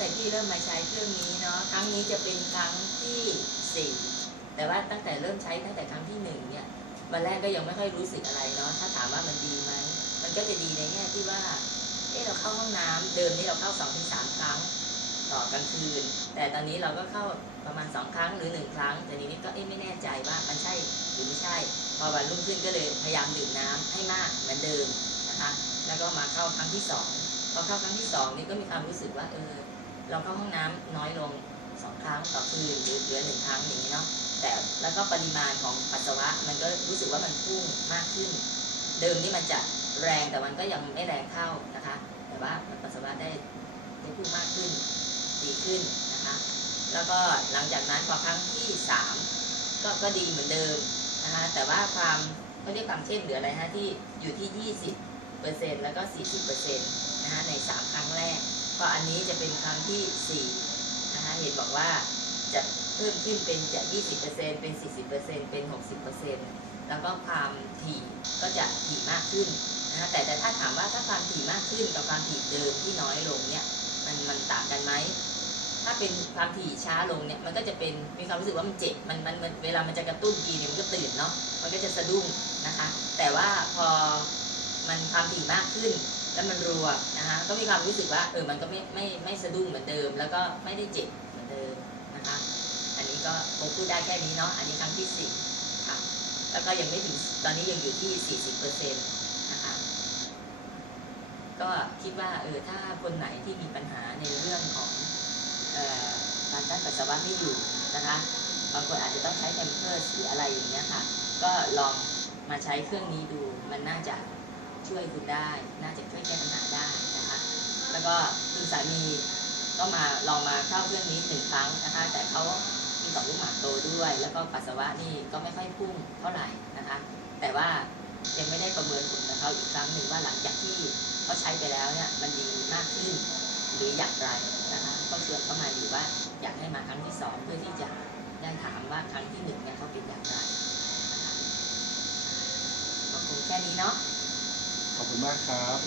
แต่ที่เริ่มมาใช้เครื่องนี้เนาะครั้งนี้จะเป็นครั้งที่สี่แต่ว่าตั้งแต่เริ่มใช้ตั้งแต่ครั้งที่หนึ่งเนี่ยวันแรกก็ยังไม่ค่อยรู้สึกอะไรเนาะถ้าถามว่ามันดีไหมมันก็จะดีในแง่ที่ว่าเออเราเข้าห้องน้ำเดิมนี่เราเข้าสองถึงสามครั้งต่อกลางคืน แต่ตอนนี้เราก็เข้าประมาณสองครั้งหรือหนึ่งครั้งแต่ทีนี้ก็เอ๊ะไม่แน่ใจว่ามันใช่หรือไม่ใช่ พอวันรุ่งขึ้นก็เลยพยายามดื่มน้ำให้มากเหมือนเดิมนะคะ แล้วก็มาเข้าครั้งที่สองพอเข้าครั้งที่สองนี่ก็มีความรู้สึกว่าเออ เราเข้าห้องน้ำน้อยลงสองครั้งต่อคืนหรือเหลือหนึ่งครั้งอย่างนี้เนาะแต่แล้วก็ปริมาณของปัสสาวะมันก็รู้สึกว่ามันพุ่งมากขึ้น เดิมนี่มันจะแรงแต่มันก็ยังไม่แรงเท่านะคะ แต่ว่าปัสสาวะได้ได้พุ่งมากขึ้นดีขึ้นนะคะ แล้วก็หลังจากนั้นพอครั้งที่สามก็ก็ดีเหมือนเดิมนะคะแต่ว่าความไม่ได้ความเข้มหรืออะไรฮะที่อยู่ที่ 20เปอร์เซ็นต์แล้วก็ 40เปอร์เซ็นต์นะคะใน 3 ครั้งแรก ก็อันนี้จะเป็นครั้งที่4นะคะเห็นบอกว่าจะเพิ่มขึ้นเป็นจาก 20เปอร์เซ็นเป็น 40เปอร์เซ็นเป็น 60เปอร์เซ็นแล้วก็ความถี่ก็จะถี่มากขึ้นนะคะแต่แต่ถ้าถามว่าถ้าความถี่มากขึ้นกับความถี่เดิมที่น้อยลงเนี่ยมันมันต่างกันไหมถ้าเป็นความถี่ช้าลงเนี่ยมันก็จะเป็นมีความรู้สึกว่ามันเจ็บมันมันมันเวลามันจะกระตุ้นทีเนี่ยมันก็ตื่นเนาะมันก็จะสะดุ้งนะคะ แต่ว่าพอมันความถี่มากขึ้น แล้วมันรัวนะคะก็มีความรู้สึกว่าเออมันก็ไม่ไม่ไม่สะดุ้งเหมือนเดิม แล้วก็ไม่ได้เจ็บเหมือนเดิมนะคะ อันนี้ก็คงพูดได้แค่นี้เนาะอันนี้ครั้งที่สี่ค่ะแล้วก็ยังไม่ถึงตอนนี้ยังอยู่ที่สี่สิบเปอร์เซ็นต์นะคะก็คิดว่าเออถ้าคนไหนที่มีปัญหาในเรื่องของออการกั้นปัสสาวะไม่อยู่นะคะบางคนอาจจะต้องใช้แพมเพิร์สหรืออะไรอย่างเงี้ยค่ะ ก็ลองมาใช้เครื่องนี้ดูมันน่าจะ ช่วยคุณได้ น่าจะช่วยแก้ปัญหาได้นะคะ แล้วก็คุณสามีก็มาลองมาเข้าเครื่องนี้หนึ่งครั้งนะคะ แต่เขามีต่อมลูกหมากโตด้วย แล้วก็ปัสสาวะนี่ก็ไม่ค่อยพุ่งเท่าไหร่นะคะ แต่ว่ายังไม่ได้ประเมินผลกับเขาอีกครั้งหนึ่งว่าหลังจากที่เขาใช้ไปแล้วเนี่ยมันดีมากขึ้นหรืออย่างไรนะคะก็ชวนเข้ามาอยู่ว่าอยากให้มาครั้งที่สองเพื่อที่จะได้ถามว่าครั้งที่หนึ่งเนี่ยเขาเป็นอย่างไรนะคะก็คงแค่นี้เนาะ ขอบคุณมากครับ